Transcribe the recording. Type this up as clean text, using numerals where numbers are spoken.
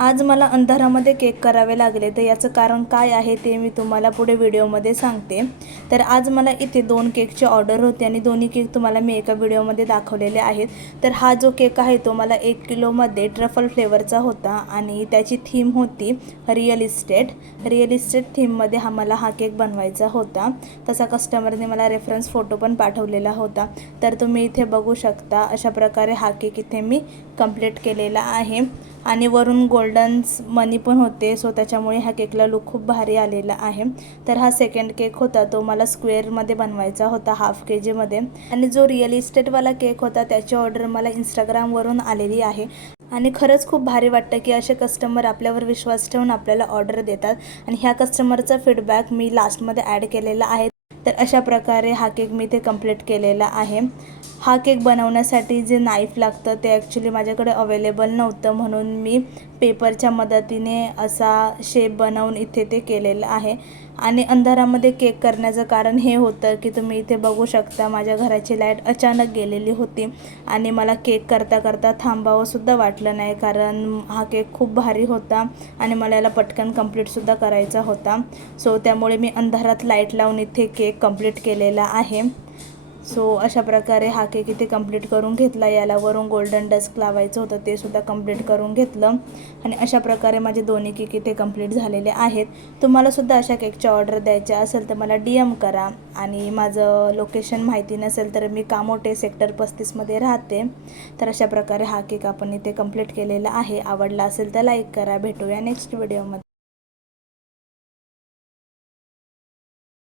आज मला अंधारामध्ये केक करावे लागले, तर याचं कारण काय आहे ते मी तुम्हाला पुढे व्हिडिओमध्ये सांगते। तर आज मला इथे 2 केकची ऑर्डर होती आणि दोन्ही केक तुम्हाला मी एका व्हिडिओमध्ये दाखवलेले आहेत। तर हा जो केक आहे तो मला 1 किलोमध्ये ट्रफल फ्लेवरचा होता आणि त्याची थीम होती रिअल इस्टेट थीममध्ये मला हा केक बनवायचा होता। तसा कस्टमरने मला रेफरन्स फोटो पण पाठवलेला होता। तर तुम्ही इथे बघू शकता अशा प्रकारे हा केक इथे मी कंप्लीट केलेला आहे आणि वरून गोल्डन मनी पण होते, सो त्याच्यामुळे ह्या केकला लुक खूप भारी आलेला आहे। तर हा सेकंड केक होता तो मला स्क्वेअरमध्ये बनवायचा होता हाफ KG मध्ये, आणि जो रिअल इस्टेटवाला केक होता त्याची ऑर्डर मला इंस्टाग्रामवरून आलेली आहे। आणि खरंच खूप भारी वाटतं की असे कस्टमर आपल्यावर विश्वास ठेवून आपल्याला ऑर्डर देतात आणि ह्या कस्टमरचा फीडबॅक मी लास्टमध्ये ॲड केलेला आहे। तर अशा प्रकारे हा केक मी ते कंप्लीट केलेला आहे। हा केक बनवण्यासाठी जे नाईफ लागतं ते ॲक्च्युली माझ्याकडे अवेलेबल नव्हतं, म्हणून मी पेपरच्या मदतीने असा शेप बनवून इथे ते केलेलं आहे। आणि अंधारामध्ये केक करण्याचं कारण हे होतं की तुम्ही इथे बघू शकता माझ्या घराची लाईट अचानक गेलेली होती आणि मला केक करता करता थांबावंसुद्धा वाटलं नाही, कारण हा केक खूप भारी होता आणि मला याला पटकन कंप्लीटसुद्धा करायचा होता। सो त्यामुळे मी अंधारात लाईट लावून इथे केक कंप्लीट केलेला आहे। सो अशा प्रकारे हा केक इथे कंप्लीट करून घेतला। याला वरून गोल्डन डस्क लावायचं होतं ते सुद्धा कंप्लीट करून घेतलं आणि अशा प्रकारे माझे दोन्ही केक इथे कंप्लीट झालेले आहेत। तुम्हाला सुद्धा अशा केकच्या ऑर्डर द्यायच्या असेल तर मला DM करा, आणि माझं लोकेशन माहिती नसेल तर मी कामोटे सेक्टर 35 मध्ये राहते। तर अशा प्रकारे हा केक आपण इथे कंप्लीट केलेला आहे। आवडला असेल तर लाईक करा। भेटूया नेक्स्ट व्हिडिओमध्ये।